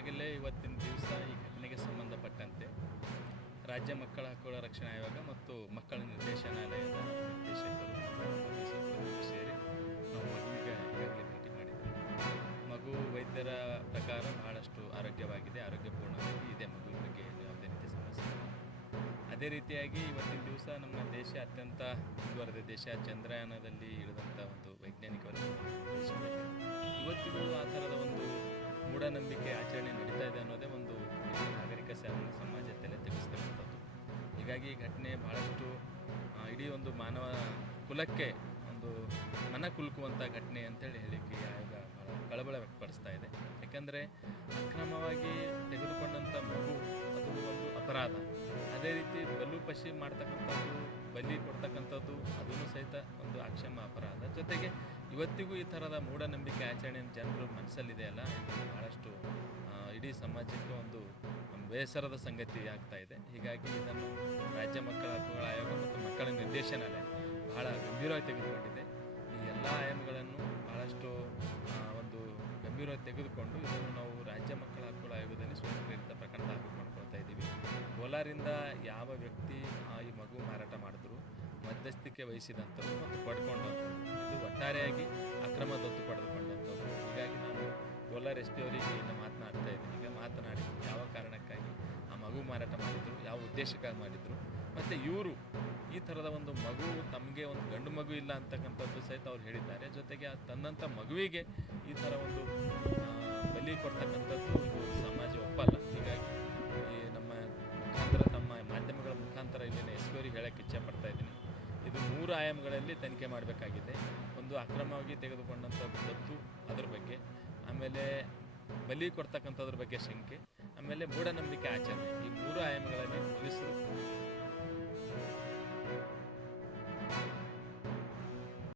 ಈಗಾಗಲೇ ಇವತ್ತಿನ ದಿವಸ ಈ ಘಟನೆಗೆ ಸಂಬಂಧಪಟ್ಟಂತೆ ರಾಜ್ಯ ಮಕ್ಕಳ ಹಕ್ಕುಗಳ ರಕ್ಷಣಾ ಆಯೋಗ ಮತ್ತು ಮಕ್ಕಳ ನಿರ್ದೇಶನಾಲಯದ ನಿರ್ದೇಶಕರು ಪೊಲೀಸರು ಸೇರಿ ನಾವು ಮಗುವಿಗೆ ಈಗಾಗಲೇ ಭೇಟಿ ಮಾಡಿದ್ದೇವೆ. ಮಗು ವೈದ್ಯರ ಪ್ರಕಾರ ಬಹಳಷ್ಟು ಆರೋಗ್ಯವಾಗಿದೆ, ಆರೋಗ್ಯಪೂರ್ಣವಾಗಿ ಇದೆ. ಮಗುವಿನ ಬಗ್ಗೆ ಯಾವುದೇ ರೀತಿಯ ಸಮಸ್ಯೆ ಇಲ್ಲ. ಅದೇ ರೀತಿಯಾಗಿ ಇವತ್ತಿನ ದಿವಸ ನಮ್ಮ ದೇಶ ಅತ್ಯಂತ ಮುಂದುವರೆದ ದೇಶ, ಚಂದ್ರಯಾನದಲ್ಲಿ ಇಳಿದಂಥ ಒಂದು ವೈಜ್ಞಾನಿಕ ದೇಶದಲ್ಲಿ ಇವತ್ತಿಗೂ ಆ ಥರದ ಒಂದು ಮೂಢನಂಬಿಕೆ ಆಚರಣೆ ನಡೀತಾ ಇದೆ ಅನ್ನೋದೇ ಒಂದು ನಾಗರಿಕ ಸಮಾಜ ತಲೆ ತೆಗೆಸ್ತಕ್ಕಂಥದ್ದು. ಹೀಗಾಗಿ ಈ ಘಟನೆ ಬಹಳಷ್ಟು ಇಡೀ ಒಂದು ಮಾನವ ಕುಲಕ್ಕೆ ಒಂದು ಮನ ಕುಲುಕುವಂಥ ಘಟನೆ ಅಂತೇಳಿ ಹೇಳಿಕ್ಕೆ ಆಯೋಗ ಬಹಳ ಕಳವಳ ವ್ಯಕ್ತಪಡಿಸ್ತಾ ಇದೆ. ಯಾಕಂದರೆ ಅಕ್ರಮವಾಗಿ ತೆಗೆದುಕೊಂಡಂಥ ಮಗು ಅದು ಒಂದು ಅಪರಾಧ. ಅದೇ ರೀತಿ ಬಲಿಪಶಿ ಮಾಡ್ತಕ್ಕಂಥದ್ದು, ಬಲಿ ಕೊಡ್ತಕ್ಕಂಥದ್ದು ಅದನ್ನು ಸಹಿತ ಒಂದು ಅಕ್ಷಮ್ಯ ಅಪರಾಧ. ಜೊತೆಗೆ ಇವತ್ತಿಗೂ ಈ ಥರದ ಮೂಢನಂಬಿಕೆ ಆಚರಣೆ ಜನರ ಮನಸ್ಸಲ್ಲಿದೆ ಅಲ್ಲ, ಇದು ಬಹಳಷ್ಟು ಇಡೀ ಸಮಾಜಕ್ಕೆ ಒಂದು ಬೇಸರದ ಸಂಗತಿ ಆಗ್ತಾ ಇದೆ. ಹೀಗಾಗಿ ಇದನ್ನು ರಾಜ್ಯ ಮಕ್ಕಳ ಹಕ್ಕುಗಳ ಆಯೋಗ ಮತ್ತು ಮಕ್ಕಳ ನಿರ್ದೇಶನಾಲಯ ಬಹಳ ಗಂಭೀರವಾಗಿ ತೆಗೆದುಕೊಂಡಿದೆ. ಈ ಎಲ್ಲ ಆಯಾಮಗಳನ್ನು ಬಹಳಷ್ಟು ಒಂದು ಗಂಭೀರವಾಗಿ ತೆಗೆದುಕೊಂಡು ಇದನ್ನು ನಾವು ರಾಜ್ಯ ಮಕ್ಕಳ ಹಕ್ಕುಗಳ ಆಯೋಗದಲ್ಲಿ ಸ್ವಯಂಪ್ರೇರಿತ ಪ್ರಕರಣ ದಾಖಲು ಮಾಡ್ಕೊಳ್ತಾ ಇದ್ದೀವಿ. ಕೋಲಾರಿಂದ ಯಾವ ವ್ಯಕ್ತಿ ಈ ಮಗು ಮಾರಾಟ ಮಾಡಿದ್ರು, ಮಧ್ಯಸ್ಥಿಕೆ ವಹಿಸಿದಂಥದ್ದು ಮತ್ತು ಪಡ್ಕೊಂಡಂಥದ್ದು, ಇದು ಒಟ್ಟಾರೆಯಾಗಿ ಅಕ್ರಮ ದತ್ತು ಪಡೆದುಕೊಂಡಂಥದ್ದು. ಹೀಗಾಗಿ ನಾನು ಕೋಲಾರ ಎಸ್ ಪಿ ಅವರಿಗೆ ಈಗ ಮಾತನಾಡ್ತಾ ಇದ್ದೀನಿ. ಈಗ ಮಾತನಾಡಿ ಯಾವ ಕಾರಣಕ್ಕಾಗಿ ಆ ಮಗು ಮಾರಾಟ ಮಾಡಿದ್ರು, ಯಾವ ಉದ್ದೇಶಕ್ಕಾಗಿ ಮಾಡಿದ್ರು, ಮತ್ತು ಇವರು ಈ ಥರದ ಒಂದು ಮಗು ತಮಗೆ ಒಂದು ಗಂಡು ಮಗು ಇಲ್ಲ ಅಂತಕ್ಕಂಥದ್ದು ಸಹಿತ ಅವ್ರು ಹೇಳಿದ್ದಾರೆ. ಜೊತೆಗೆ ತನ್ನಂಥ ಮಗುವಿಗೆ ಈ ಥರ ಒಂದು ಬಲಿ ಕೊಡ್ತಕ್ಕಂಥದ್ದು ಇದು ಸಮಾಜ ಒಪ್ಪಲ್ಲ. ಹೀಗಾಗಿ ಈ ನಮ್ಮ ಮುಖಾಂತರ, ತಮ್ಮ ಮಾಧ್ಯಮಗಳ ಮುಖಾಂತರ ಇಲ್ಲಿನ ಎಸ್ ಪಿ ಅವರಿಗೆ ಹೇಳೋಕ್ಕೆ ಇಚ್ಛೆಪಡ್ತಾ ಇದ್ದೀನಿ. ಇದು 3 ಆಯಾಮಗಳಲ್ಲಿ ತನಿಖೆ ಮಾಡಬೇಕಾಗಿದೆ. ಒಂದು ಅಕ್ರಮವಾಗಿ ತೆಗೆದುಕೊಂಡಂಥದ್ದು ದತ್ತು, ಅದರ ಬಗ್ಗೆ, ಆಮೇಲೆ ಬಲಿ ಕೊಡ್ತಕ್ಕಂಥದ್ರ ಬಗ್ಗೆ ಶಂಕೆ, ಆಮೇಲೆ ಮೂಢನಂಬಿಕೆ ಆಚರಣೆ. ಈ 3 ಆಯಾಮಗಳ